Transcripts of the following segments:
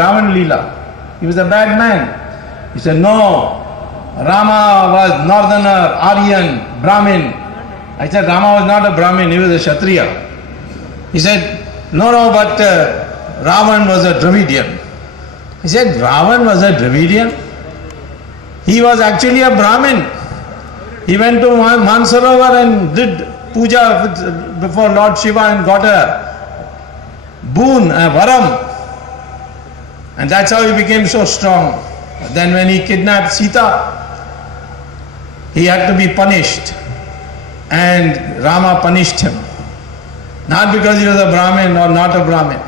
Ravan Leela. He was a bad man. He said, no, Rama was northerner, Aryan, Brahmin. I said, Rama was not a Brahmin, he was a Kshatriya. He said, no, but Ravan was a Dravidian. He said, Ravan was a Dravidian? He was actually a Brahmin. He went to Mansarovar and did puja before Lord Shiva and got a boon, a varam. And that's how he became so strong. Then when he kidnapped Sita, he had to be punished. And Rama punished him. Not because he was a Brahmin or not a Brahmin.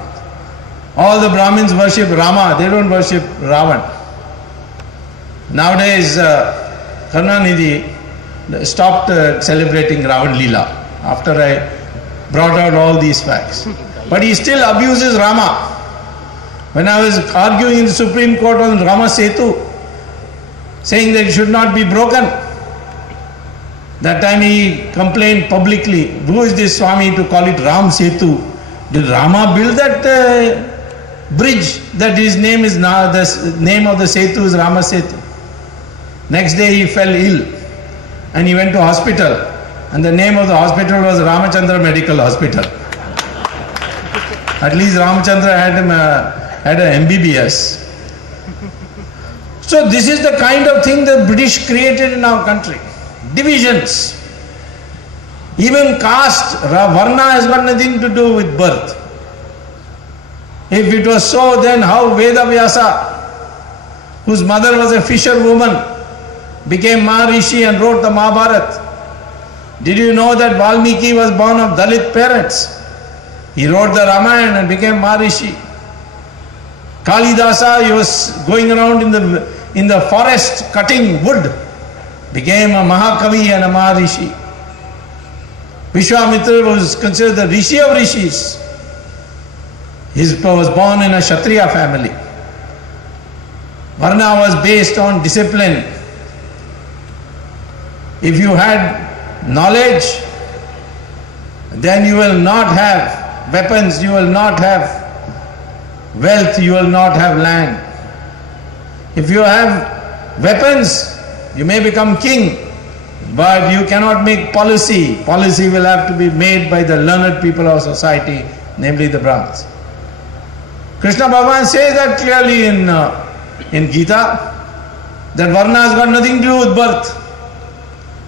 All the Brahmins worship Rama, they don't worship Ravan. Nowadays, Karunanidhi stopped celebrating Ravan Leela after I brought out all these facts. But he still abuses Rama. When I was arguing in the Supreme Court on Rama Setu, saying that it should not be broken, that time he complained publicly, who is this swamy to call it Ram Setu? Did Rama build that bridge that his name is now, the name of the Setu is Rama Setu? Next day he fell ill and he went to hospital, and the name of the hospital was Ramachandra Medical Hospital. At least Ramachandra had an MBBS. So this is the kind of thing the British created in our country. Divisions. Even caste, Varna has got nothing to do with birth. If it was so, then how Veda Vyasa, whose mother was a fisherwoman, became Maharishi and wrote the Mahabharata? Did you know that Valmiki was born of Dalit parents? He wrote the Ramayana and became Maharishi. Kalidasa, he was going around in the forest cutting wood, became a Mahakavi and a Maharishi. Vishwamitra was considered the Rishi of Rishis. He was born in a Kshatriya family. Varna was based on discipline. If you had knowledge, then you will not have weapons, you will not have wealth, you will not have land. If you have weapons, you may become king, but you cannot make policy. Policy will have to be made by the learned people of society, namely the Brahmins. Krishna Bhagavan says that clearly in Gita, that Varna has got nothing to do with birth.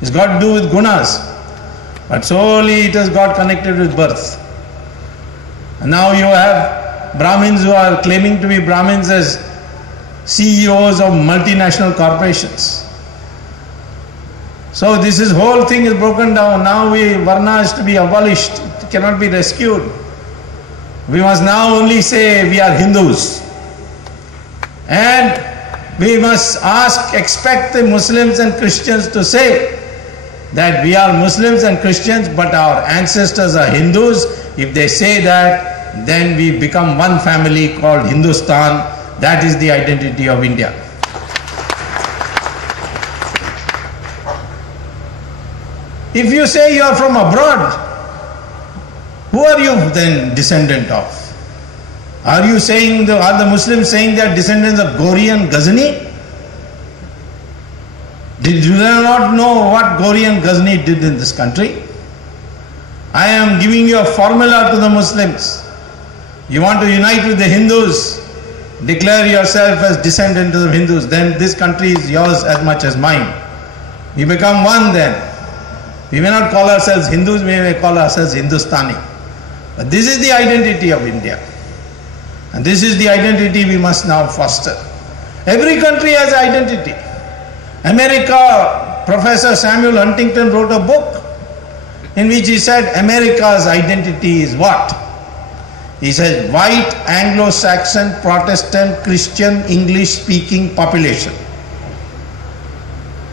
It's got to do with gunas. But solely it has got connected with birth. And now you have Brahmins who are claiming to be Brahmins as CEOs of multinational corporations. So this whole thing is broken down. Now Varna is to be abolished. It cannot be rescued. We must now only say we are Hindus. And we must expect the Muslims and Christians to say that we are Muslims and Christians, but our ancestors are Hindus. If they say that, then we become one family called Hindustan. That is the identity of India. If you say you are from abroad, who are you then descendant of? Are you saying, are the Muslims saying they are descendants of Ghori and Ghazni? Did you not know what Ghori and Ghazni did in this country? I am giving you a formula to the Muslims. You want to unite with the Hindus, declare yourself as descendant of the Hindus, then this country is yours as much as mine. We become one then. We may not call ourselves Hindus, we may call ourselves Hindustani. But this is the identity of India. And this is the identity we must now foster. Every country has identity. America, Professor Samuel Huntington wrote a book in which he said America's identity is what? He says white, Anglo-Saxon, Protestant, Christian, English-speaking population.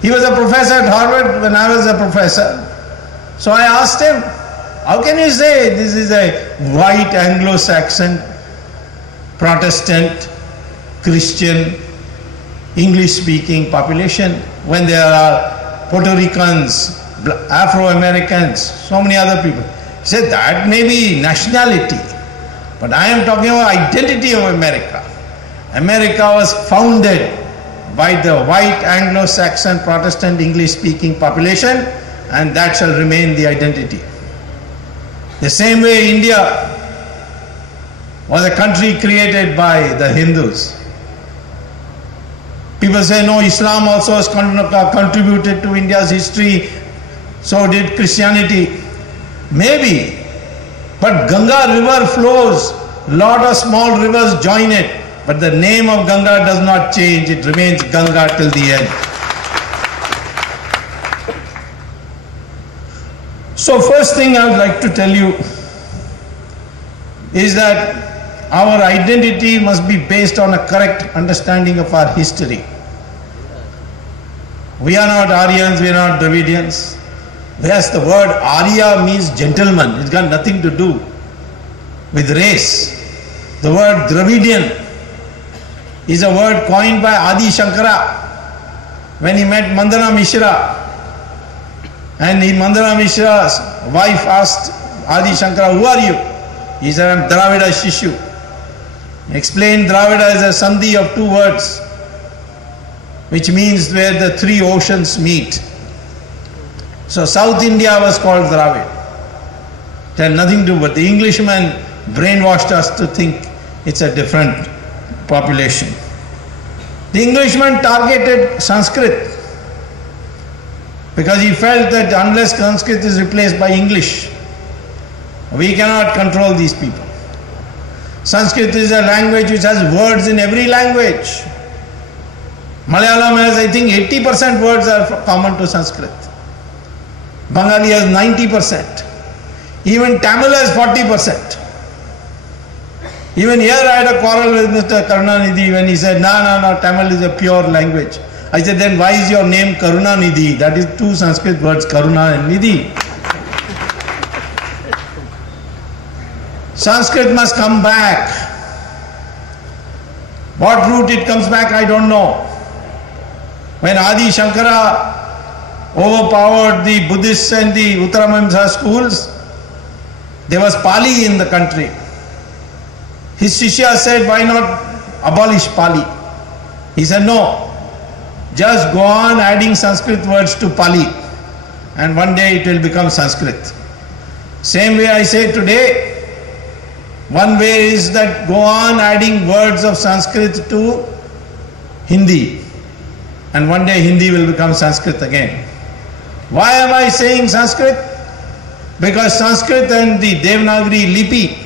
He was a professor at Harvard when I was a professor. So I asked him, how can you say this is a white, Anglo-Saxon, Protestant, Christian, English-speaking population when there are Puerto Ricans, Afro-Americans, so many other people? He said that may be nationality, but I am talking about identity of America. America was founded by the white Anglo-Saxon Protestant English-speaking population, and that shall remain the identity. The same way India was a country created by the Hindus. People say, no, Islam also has contributed to India's history, so did Christianity. Maybe, but Ganga river flows, lot of small rivers join it, but the name of Ganga does not change, it remains Ganga till the end. So first thing I would like to tell you is that our identity must be based on a correct understanding of our history. We are not Aryans, we are not Dravidians. Yes, the word Arya means gentleman. It's got nothing to do with race. The word Dravidian is a word coined by Adi Shankara when he met Mandana Mishra. And Mandana Mishra's wife asked Adi Shankara, who are you? He said, I am Dravida Shishu. He explained Dravida is a sandhi of two words, which means where the three oceans meet. So South India was called Dravid. It had nothing to do, but the Englishman brainwashed us to think it's a different population. The Englishman targeted Sanskrit because he felt that unless Sanskrit is replaced by English, we cannot control these people. Sanskrit is a language which has words in every language. Malayalam has, I think, 80% words are common to Sanskrit. Bengali has 90%. Even Tamil has 40%. Even here I had a quarrel with Mr. Karunanidhi when he said, no, Tamil is a pure language. I said, then why is your name Karunanidhi? That is two Sanskrit words, Karuna and Nidhi. Sanskrit must come back. What route it comes back, I don't know. When Adi Shankara overpowered the Buddhists and the Uttaramamsa schools, there was Pali in the country. His Shishya said, why not abolish Pali? He said, no, just go on adding Sanskrit words to Pali and one day it will become Sanskrit. Same way I say today, one way is that go on adding words of Sanskrit to Hindi and one day Hindi will become Sanskrit again. Why am I saying Sanskrit? Because Sanskrit and the Devanagari Lipi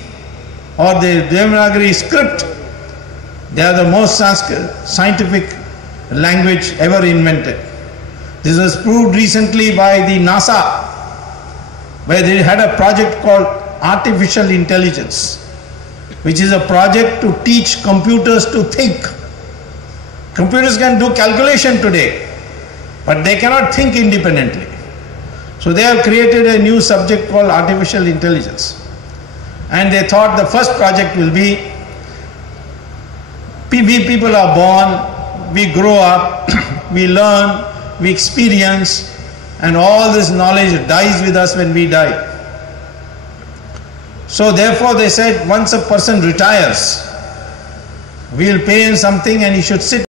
or the Devanagari script, they are the most scientific language ever invented. This was proved recently by the NASA, where they had a project called Artificial Intelligence, which is a project to teach computers to think. Computers can do calculation today, but they cannot think independently. So they have created a new subject called Artificial Intelligence. And they thought the first project will be, people are born, we grow up, we learn, we experience, and all this knowledge dies with us when we die. So therefore they said, once a person retires, we'll pay him something and he should sit